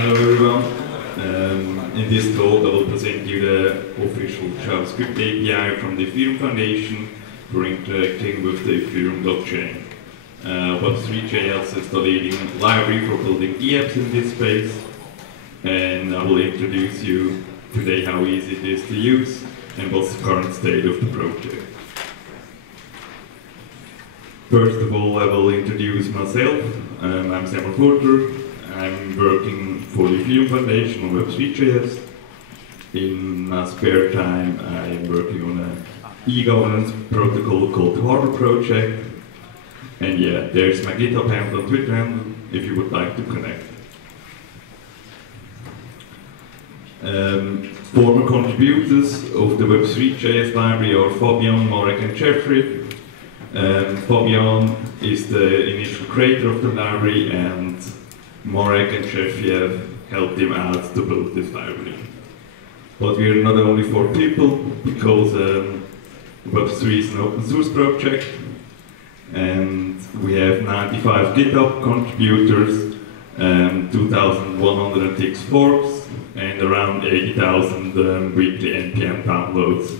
Hello everyone. In this talk I will present you the official JavaScript API from the Ethereum Foundation for interacting with the Ethereum blockchain. Web3.js is the leading library for building apps in this space, and I will introduce you today how easy it is to use and what's the current state of the project. First of all, I will introduce myself. I'm Furter. I'm working for the Ethereum Foundation on Web3.js. In my spare time, I'm working on an e-governance protocol called the Harbor project. And yeah, there's my GitHub handle and Twitter handle if you would like to connect. Former contributors of the Web3.js library are Fabian, Marek and Jeffrey. Fabian is the initial creator of the library, and Marek and Jeffrey have helped him out to build this library. But we are not only 4 people, because Web3 is an open source project, and we have 95 GitHub contributors, 2,106 forks, and around 80,000 weekly NPM downloads.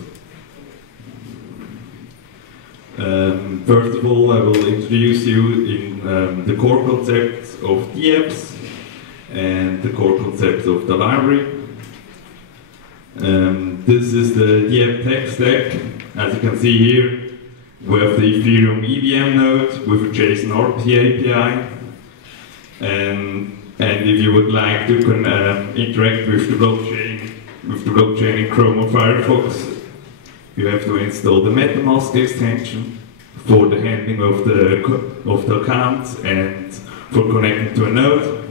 First of all, I will introduce you in the core concepts of the apps and the core concepts of the library. This is the Dapp tech stack. As you can see here, we have the Ethereum EVM node with a JSON RPC API. And if you would like to interact with the blockchain in Chrome or Firefox, you have to install the MetaMask extension for the handling of the account and for connecting to a node.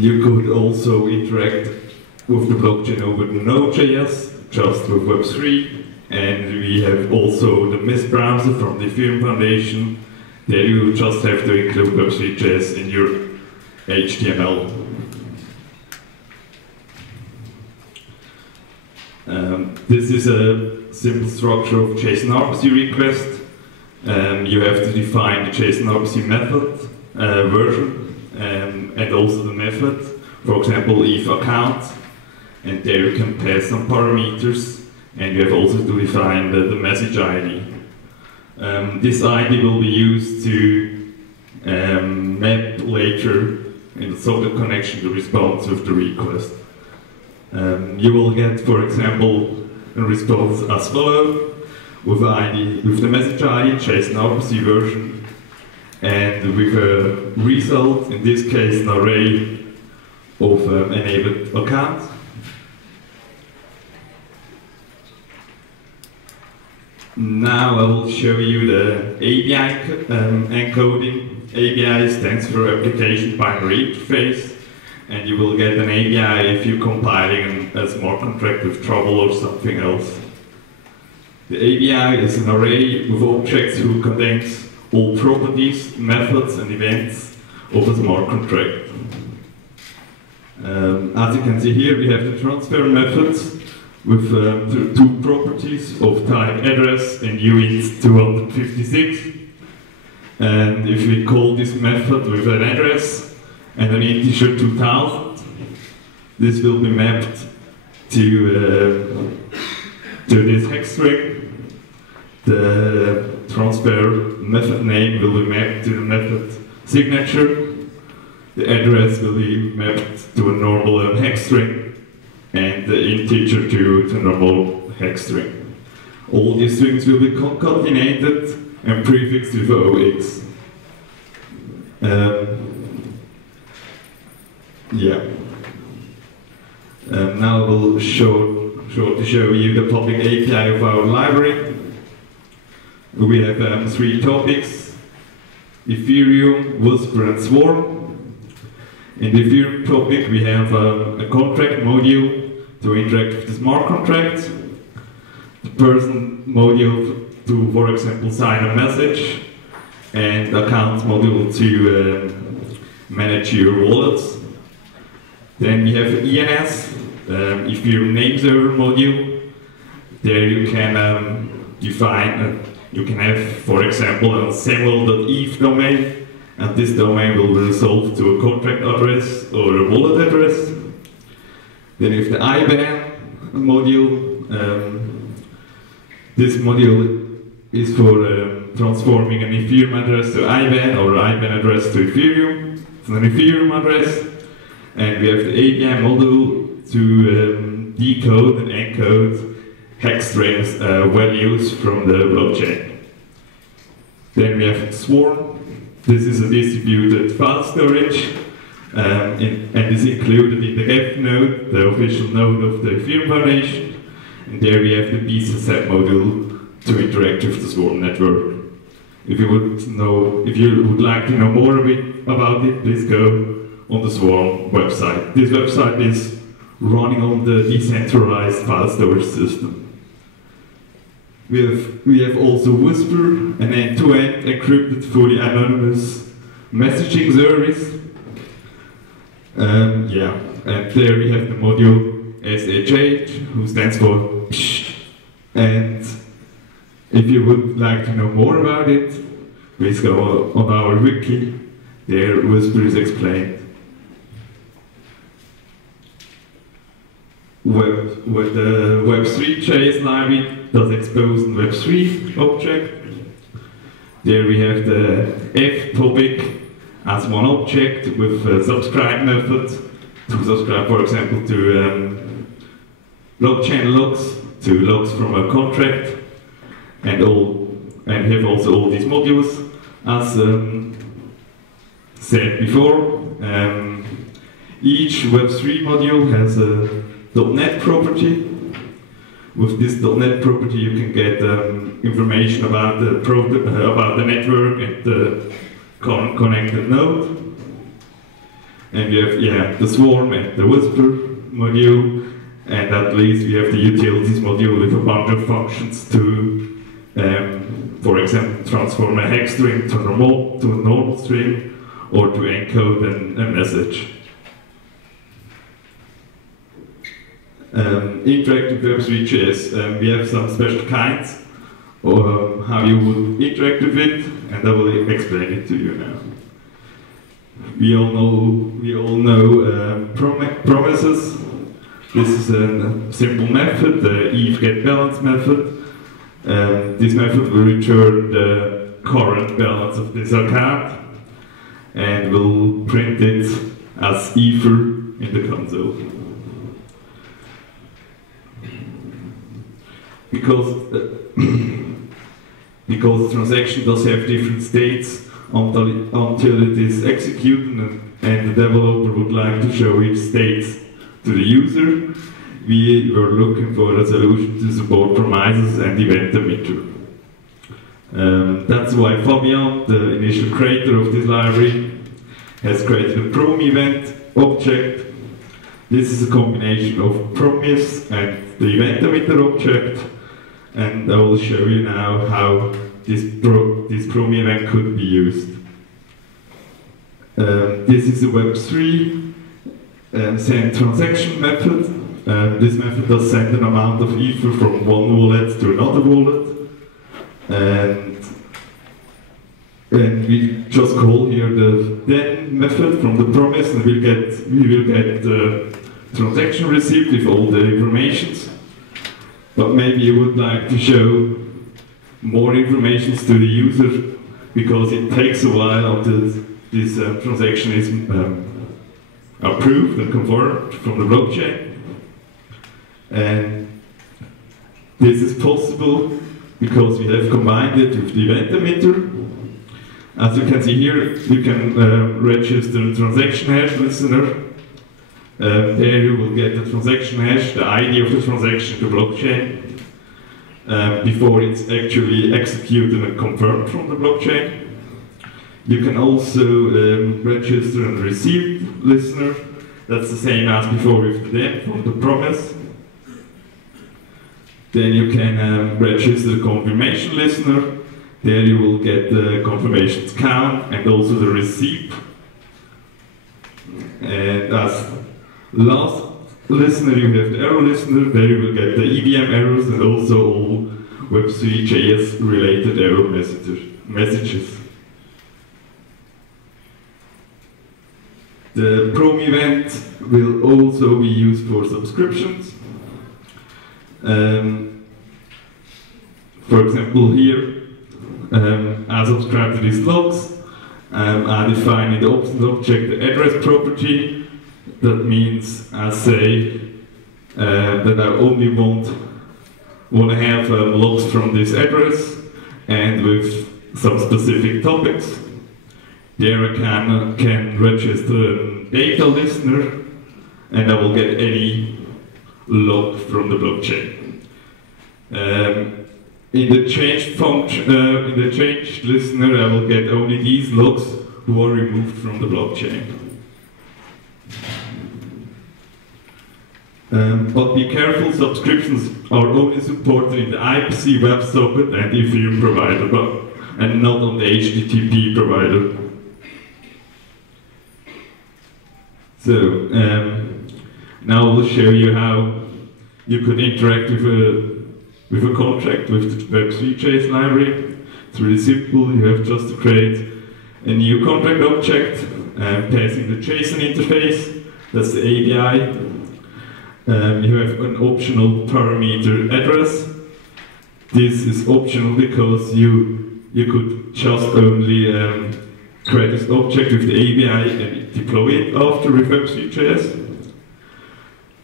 You could also interact with the blockchain over the Node.js, just with Web3, and we have also the Mist browser from the Ethereum Foundation. There you just have to include Web3.js in your HTML. This is a simple structure of JSON RPC request. You have to define the JSON RPC method version and also the method, for example, if account, and there you can pass some parameters, and you have also to define the message ID. This ID will be used to map later in the socket connection the response of the request. You will get, for example, a response as follows with the message ID, JSON RPC version, and with a result, in this case an array of enabled accounts. Now I will show you the API encoding. API stands for Application Binary Interface, and you will get an API if you're compiling a smart contract with Trouble or something else. The API is an array of objects who contains all properties, methods and events of a smart contract. As you can see here, we have the transfer methods with 2 properties of type address and uint 256. And if we call this method with an address and an integer 2000, this will be mapped to this hex string. The transfer method name will be mapped to the method signature. The address will be mapped to a normal hex string, and the integer to normal hex string. All these strings will be concatenated and prefixed with OX. Now I will shortly show you the public API of our library. We have 3 topics: Ethereum, Whisper and Swarm. In the Ethereum topic we have a contract module to interact with the smart contract, the person module to, for example, sign a message, and accounts module to manage your wallets. Then we have ENS, Ethereum name server module. There you can define, you can have, for example, a samuel.eth domain, and this domain will resolve to a contract address or a wallet address. Then we have the IBAN module. This module is for transforming an Ethereum address to IBAN or IBAN address to Ethereum. It's an Ethereum address. And we have the ABM module to decode and encode hex strings values from the blockchain. Then we have Swarm. This is a distributed file storage and is included in the Gap node, the official node of the Ethereum Foundation. And there we have the BSSET module to interact with the Swarm network. If you would like to know more about it, please go on the Swarm website. This website is running on the decentralized file storage system. We have also Whisper, an end-to-end encrypted, fully anonymous messaging service. And there we have the module SHH, who stands for PSH. And if you would like to know more about it, please go on our wiki. There Whisper is explained. The Web3.js library does expose the Web3 object. There we have the F topic as one object with a subscribe method to subscribe, for example, to blockchain logs, to logs from a contract, and we have also all these modules as said before. Each Web3 module has a .NET property. With this .NET property you can get information about the network and the connected node. And we have the Swarm and the Whisper module, and at least we have the utilities module with a bunch of functions to, for example, transform a hex string to a normal string, or to encode a message. Interactive Web3.js, we have some special kinds of how you would interact with it, and I will explain it to you now. We all know promises. This is a simple method, the if get balance method. This method will return the current balance of this account and will print it as ether in the console. Because the transaction does have different states until it is executed, and the developer would like to show each state to the user, we were looking for a solution to support promises and event emitter. That's why Fabian, the initial creator of this library, has created a prom event object. This is a combination of promise and the event emitter object, and I will show you now how this prom event could be used. This is a Web3 send transaction method. This method does send an amount of ether from one wallet to another wallet, and we just call here the then method from the promise, and we will get the transaction receipt with all the informations. But maybe you would like to show more information to the user, because it takes a while until this transaction is approved and confirmed from the blockchain. And this is possible because we have combined it with the event emitter. As you can see here, you can register a transaction hash listener. There you will get the transaction hash, the ID of the transaction to blockchain, before it's actually executed and confirmed from the blockchain. You can also register a received listener. That's the same as before with the then from the promise. Then you can register the confirmation listener. There you will get the confirmations count and also the receipt. And as last listener, you have the error listener. There you will get the EVM errors and also all Web3.js related error messages. The prom event will also be used for subscriptions. For example, here, I subscribe to these logs. I define in the options object the address property. That means I say that I only want to have logs from this address and with some specific topics. There I can register a data listener and I will get any log from the blockchain. In the changed function, in the changed listener, I will get only these logs who are removed from the blockchain. But be careful, subscriptions are only supported in the IPC WebSocket and Ethereum provider, and not on the HTTP provider. So, now I will show you how you could interact with a contract with the Web3.js library. It's really simple. You have just to create a new contract object, passing the JSON interface. That's the API. You have an optional parameter address. This is optional because you could just only create this object with the API and deploy it after with Web3.js.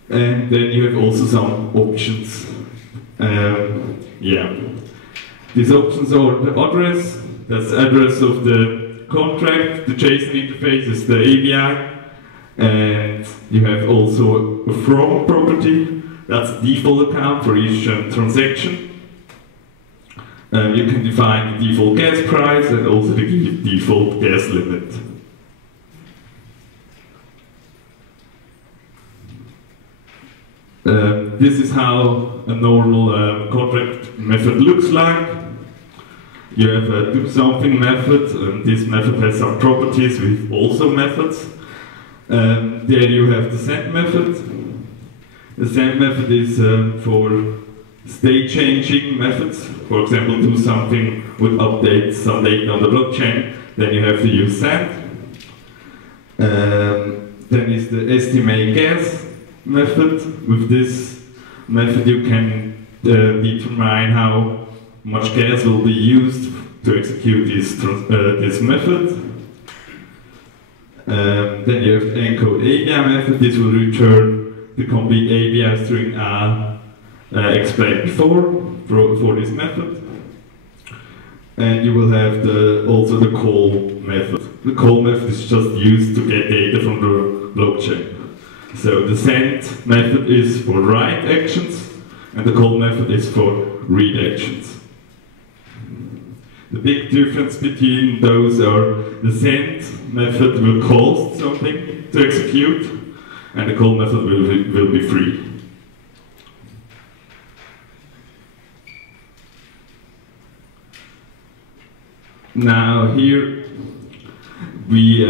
And then you have also some options. These options are the address, that's the address of the contract, the JSON interface is the API, and you have also a from property, that's the default account for each transaction. You can define the default gas price and also the default gas limit. This is how a normal contract method looks like. You have a do something method, and this method has some properties with also methods. There you have the send method. The send method is for state changing methods. For example, do something would update some data on the blockchain, then you have to use send. Then is the estimate gas method. With this method you can determine how much gas will be used to execute this method. Then you have the encode API method. This will return the complete API string explained before for this method. And you will have also the call method. The call method is just used to get data from the blockchain. So the send method is for write actions, and the call method is for read actions. The big difference between those are the send method will cost something to execute, and the call method will be free. Now here we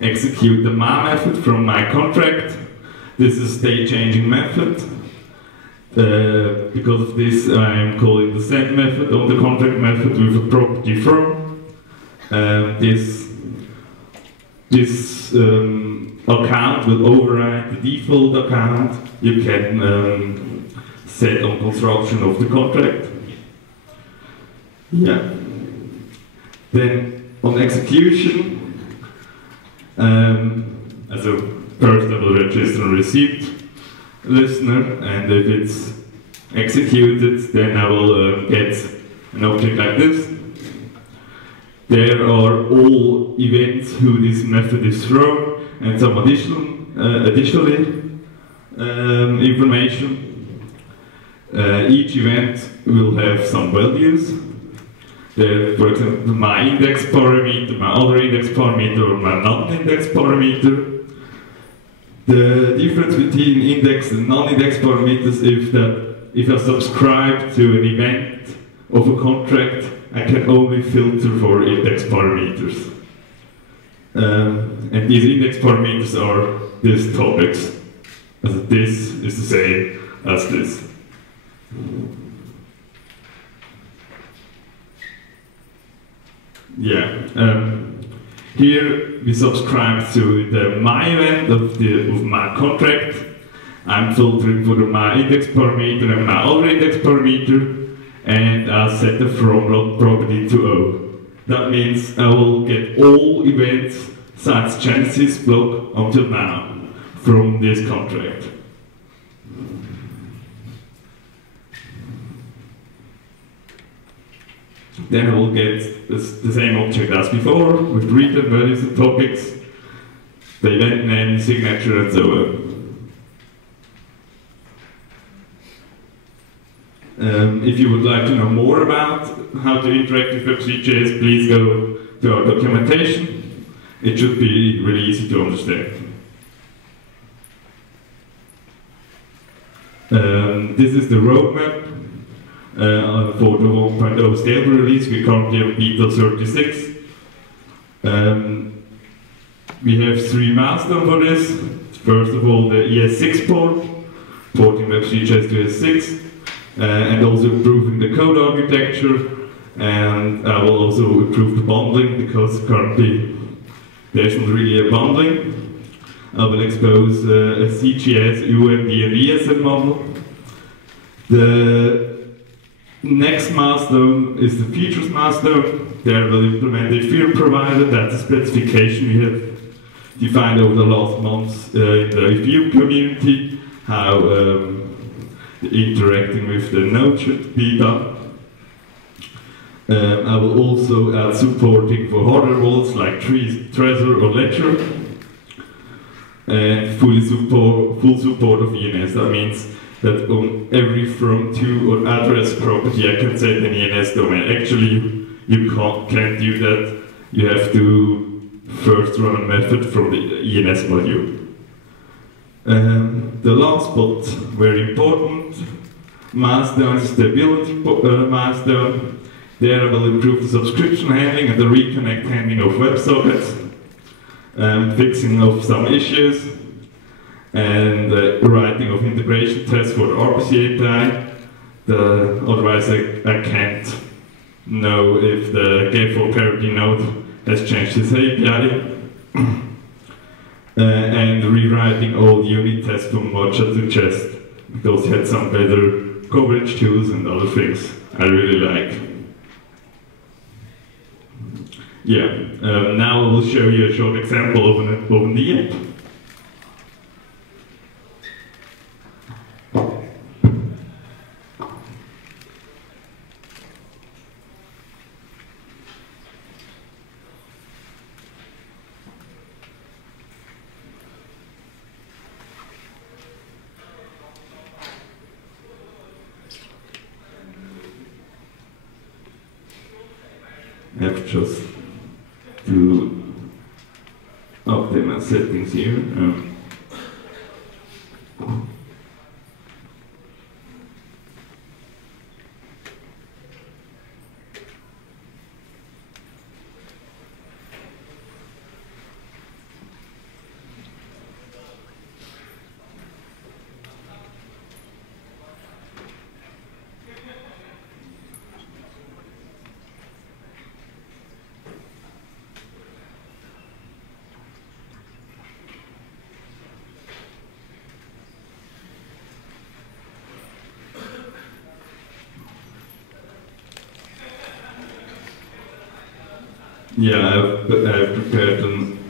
execute the ma method from my contract. This is a state changing method. Because of this I am calling the send method on the contract method with a property from. This account will override the default account. You can set on construction of the contract. Yeah. Then on execution, also first I will register a receipt listener, and if it's executed, then I will get an object like this. There are all events who this method is from, and some additional information. Each event will have some values. For example, my index parameter, my other index parameter, or my non-index parameter. The difference between index and non-index parameters is that if I subscribe to an event of a contract, I can only filter for index parameters. And these index parameters are these topics. So this is the same as this. Yeah. Here we subscribe to the my event of my contract. I'm filtering for the my index parameter and my other index parameter, and I set the from property to O. That means I will get all events since Genesis block until now from this contract. Then I will get the same object as before, with return values and topics, the event name, signature, and so on. If you would like to know more about how to interact with Web3.js, please go to our documentation. It should be really easy to understand. This is the roadmap for the 1.0 stable release. We're currently on beta 36. We have 3 milestones for this. First of all, the ES6 port, porting Web3.js to ES6, and also improving the code architecture. And I will also improve the bundling, because currently there isn't really a bundling. I will expose a CGS, UMD, and ESM model. The next milestone is the features milestone. There we'll implement a Ethereum provider. That's a specification we have defined over the last months in the Ethereum community, how interacting with the node should be done. I will also add supporting for hardware wallets like Trezor or Ledger, and full support of ENS. That means that on every from-to or address property I can set an ENS domain. Actually, you can't do that. You have to first run a method from the ENS module. The last but very important milestone is the stability milestone. There I will improve the subscription handling and the reconnect handling of WebSockets, fixing of some issues, and writing of integration tests for the RPC API. Otherwise I can't know if the Gatefold parity node has changed its API. And rewriting all unit tests from Mocha to Jest, because it had some better coverage tools and other things I really like. Yeah, now I will show you a short example of an app. I have just to update my settings here. Yeah, I've prepared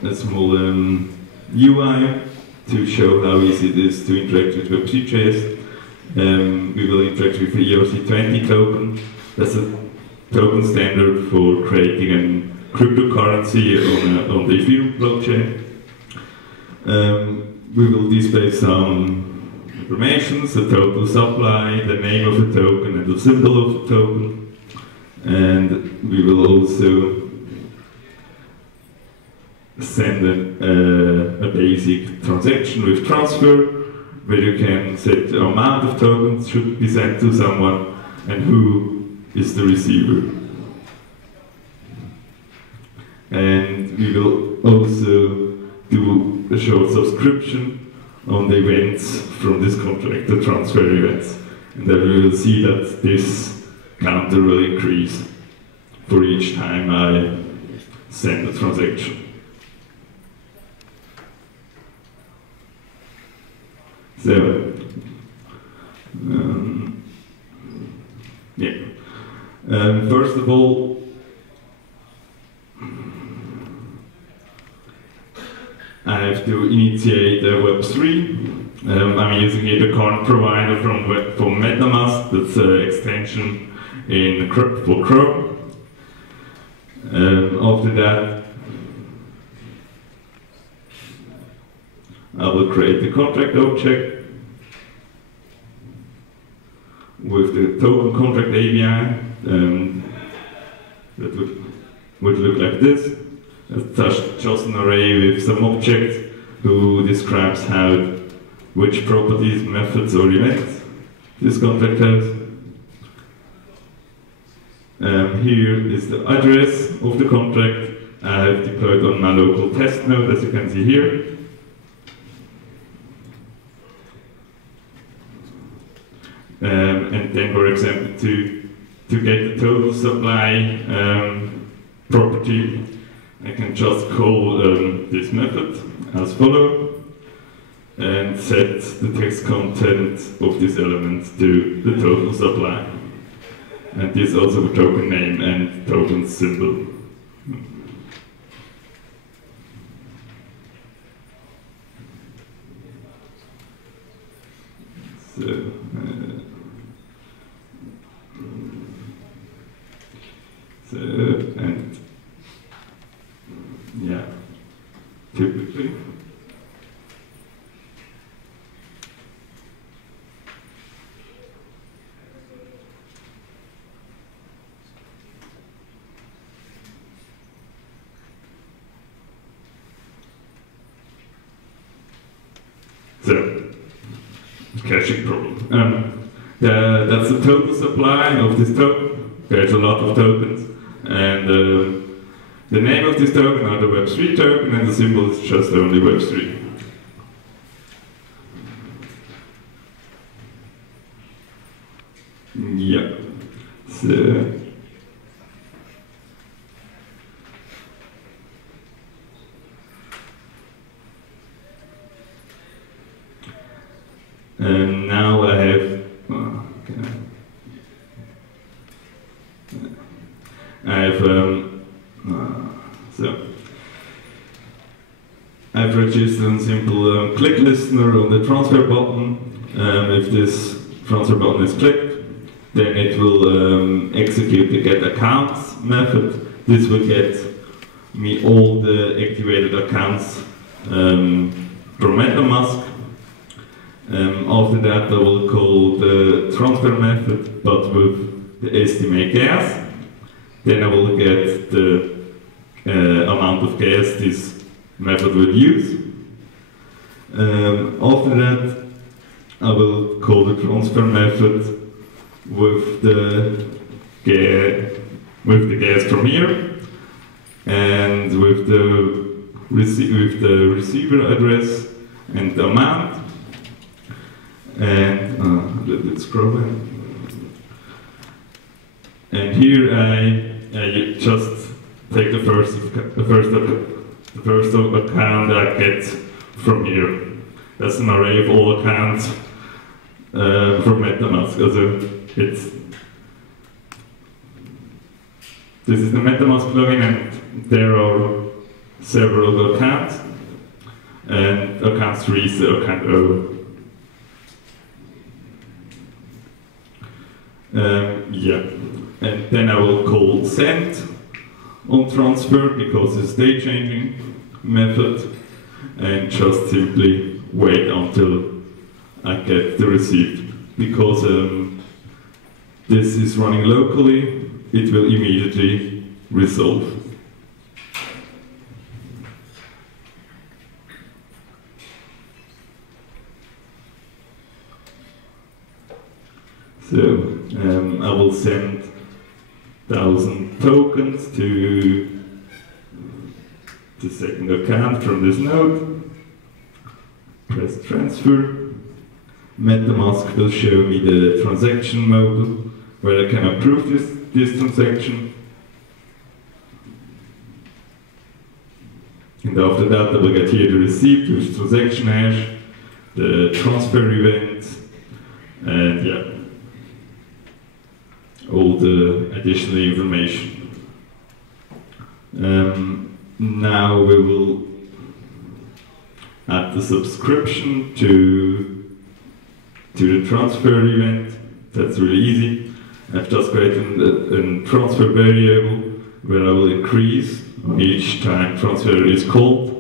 a small UI to show how easy it is to interact with Web3.js. We will interact with the ERC20 token. That's a token standard for creating a cryptocurrency on the Ethereum blockchain. We will display some information, the total supply, the name of the token, and the symbol of the token. And we will also send a basic transaction with transfer, where you can set the amount of tokens should be sent to someone and who is the receiver. And we will also do a short subscription on the events from this contract, the transfer events. And then we will see that this counter will increase for each time I send a transaction. So, yeah. First of all, I have to initiate a Web3. I'm using here the current provider from MetaMask. That's an extension for Chrome. After that, I will create the contract object with the token contract API. That would look like this. It's just an array with some objects who describes which properties, methods, or events this contract has. Here is the address of the contract I have deployed on my local test node, as you can see here. And then, for example, to get the total supply property, I can just call this method as follows and set the text content of this element to the total supply. And this also with token name and token symbol. And yeah, typically. So, caching problem. That's the total supply of this token. There's a lot of tokens. And the name of this token are the Web3 token, and the symbol is just only Web3. Yeah. So, and now I have I've registered a simple click listener on the transfer button. If this transfer button is clicked, then it will execute the get accounts method. This will get me all the activated accounts from MetaMask. After that, I will call the transfer method, but with the estimate gas. Then I will get the amount of gas this method will use. After that, I will call the transfer method with the gas from here, and with the receiver address and the amount. And let's scroll in. And here I just take the first account I get from here. That's an array of all accounts from MetaMask. This is the MetaMask plugin, and there are several accounts. And account 3 is the account 0. Yeah, and then I will call send on transfer because it's state changing method, and just simply wait until I get the receipt. Because this is running locally, it will immediately resolve. So I will send 1,000 tokens to the second account from this node. Press transfer. MetaMask will show me the transaction model where I can approve this transaction. And after that I will get here the receipt with transaction hash, the transfer event, and yeah, all the additional information. Now we will add the subscription to the transfer event. That's really easy. I've just created a transfer variable where I will increase each time transfer is called.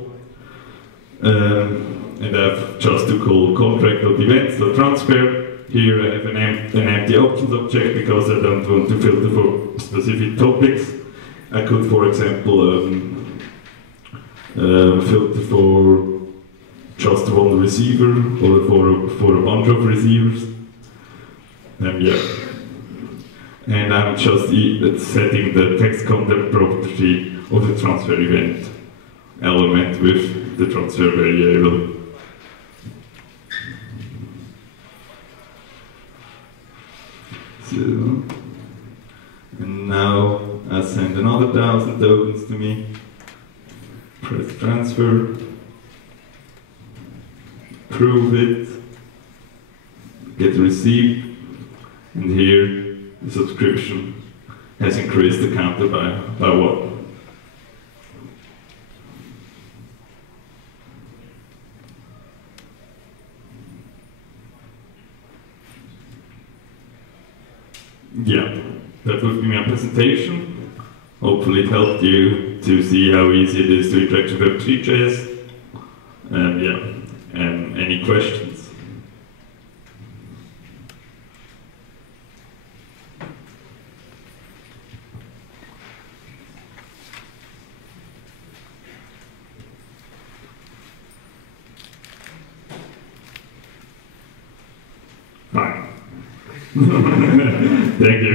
And I've just to call contract.events.transfer. Here I have an empty options object because I don't want to filter for specific topics. I could, for example, filter for just one receiver or for a bunch of receivers. Yeah. And I'm just setting the text content property of the transfer event element with the transfer variable. So, and now I send another 1,000 tokens to me. Press transfer. Prove it. Get received. And here the subscription has increased the counter by 1. Yeah, that would be my presentation. Hopefully it helped you to see how easy it is to interact with Web3.js. Yeah, any questions? Fine. Thank you.